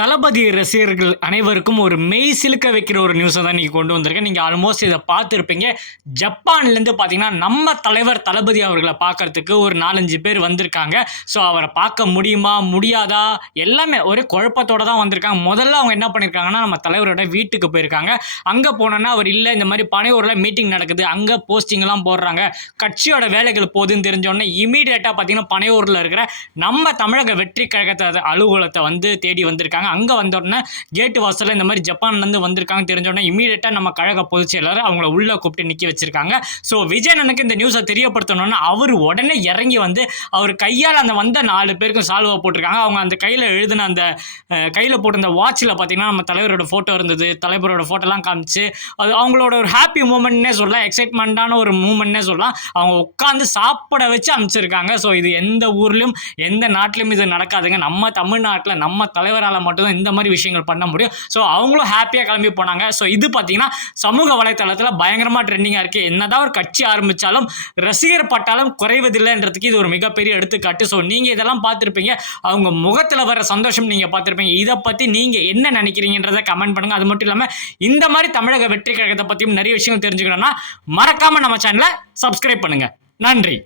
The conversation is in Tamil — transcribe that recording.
தளபதி ரசிகர்கள் அனைவருக்கும் ஒரு மெய் சிலுக்க வைக்கிற ஒரு நியூஸை தான் நீங்கள் கொண்டு வந்திருக்கேன். நீங்கள் ஆல்மோஸ்ட் இதை பார்த்துருப்பீங்க. ஜப்பான்லேருந்து பார்த்தீங்கன்னா நம்ம தலைவர் தளபதி அவர்களை பார்க்கறதுக்கு ஒரு நாலஞ்சு பேர் வந்திருக்காங்க. ஸோ அவரை பார்க்க முடியுமா? முடியாதா? எல்லாமே ஒரே குழப்பத்தோடு தான் வந்திருக்காங்க. முதல்ல அவங்க என்ன பண்ணியிருக்காங்கன்னா நம்ம தலைவரோட வீட்டுக்கு போயிருக்காங்க. அங்கே போனோன்னா அவர் இல்லை இந்த மாதிரி பனையூரில் மீட்டிங் நடக்குது. அங்கே போஸ்டிங்லாம் போடுறாங்க. கட்சியோட வேலைகள் போகுதுன்னு தெரிஞ்சோடனே இமீடியட்டாக பார்த்தீங்கன்னா பனையூரில் இருக்கிற நம்ம தமிழக வெற்றி கழகத்தை அலுவலகத்தை வந்து தேடி வந்திருக்காங்க. அங்கே வந்த உடனே கேட்டு வாசலில் இந்த மாதிரி ஜப்பான்லேருந்து வந்திருக்காங்க தெரிஞ்ச உடனே இமீடியட்டாக நம்ம கழக பொதுச் செயலாளர் அவங்கள உள்ளே கூப்பிட்டு நிற்க வச்சிருக்காங்க. ஸோ விஜய் எனக்கு இந்த நியூஸை தெரியப்படுத்தணும்னா அவர் உடனே இறங்கி வந்து அவர் கையால் அந்த வந்த நாலு பேருக்கும் சால்வை போட்டிருக்காங்க. அவங்க அந்த கையில் எழுதின அந்த கையில் போட்டிருந்த வாட்சில் பார்த்தீங்கன்னா நம்ம தலைவரோட ஃபோட்டோ இருந்தது. தலைவரோட ஃபோட்டோலாம் காமிச்சு அது அவங்களோட ஒரு ஹாப்பி மூமெண்ட்னே சொல்லலாம். எக்ஸைட்மெண்ட்டான ஒரு மூமெண்ட்னே சொல்லலாம். அவங்க உட்காந்து சாப்பிட வச்சு அமைச்சிருக்காங்க ஸோ இது எந்த ஊர்லேயும் எந்த நாட்டிலையும் இது நடக்காதுங்க. நம்ம தமிழ்நாட்டில் நம்ம தலைவரால் மட்டும் மட்டும்தான் இந்த மாதிரி விஷயங்கள் பண்ண முடியும். ஸோ அவங்களும் ஹாப்பியாக கிளம்பி போனாங்க. ஸோ இது பார்த்தீங்கன்னா சமூக வலைத்தளத்தில் பயங்கரமாக ட்ரெண்டிங்காக இருக்குது என்னதான் ஒரு கட்சி ஆரம்பித்தாலும் ரசிகர் பட்டாலும் குறைவதில்லைன்றதுக்கு இது ஒரு மிகப்பெரிய எடுத்துக்காட்டு. ஸோ நீங்கள் இதெல்லாம் பார்த்துருப்பீங்க. அவங்க முகத்தில் வர சந்தோஷம் நீங்கள் பார்த்துருப்பீங்க. இதை பற்றி நீங்கள் என்ன நினைக்கிறீங்கன்றதை கமெண்ட் பண்ணுங்கள் அது மட்டும் இல்லாமல் இந்த மாதிரி தமிழக வெற்றி கழகத்தை பற்றியும் நிறைய விஷயங்கள் தெரிஞ்சுக்கணும்னா மறக்காமல் நம்ம சேனலை சப்ஸ்கிரைப் பண்ணுங்கள் நன்றி.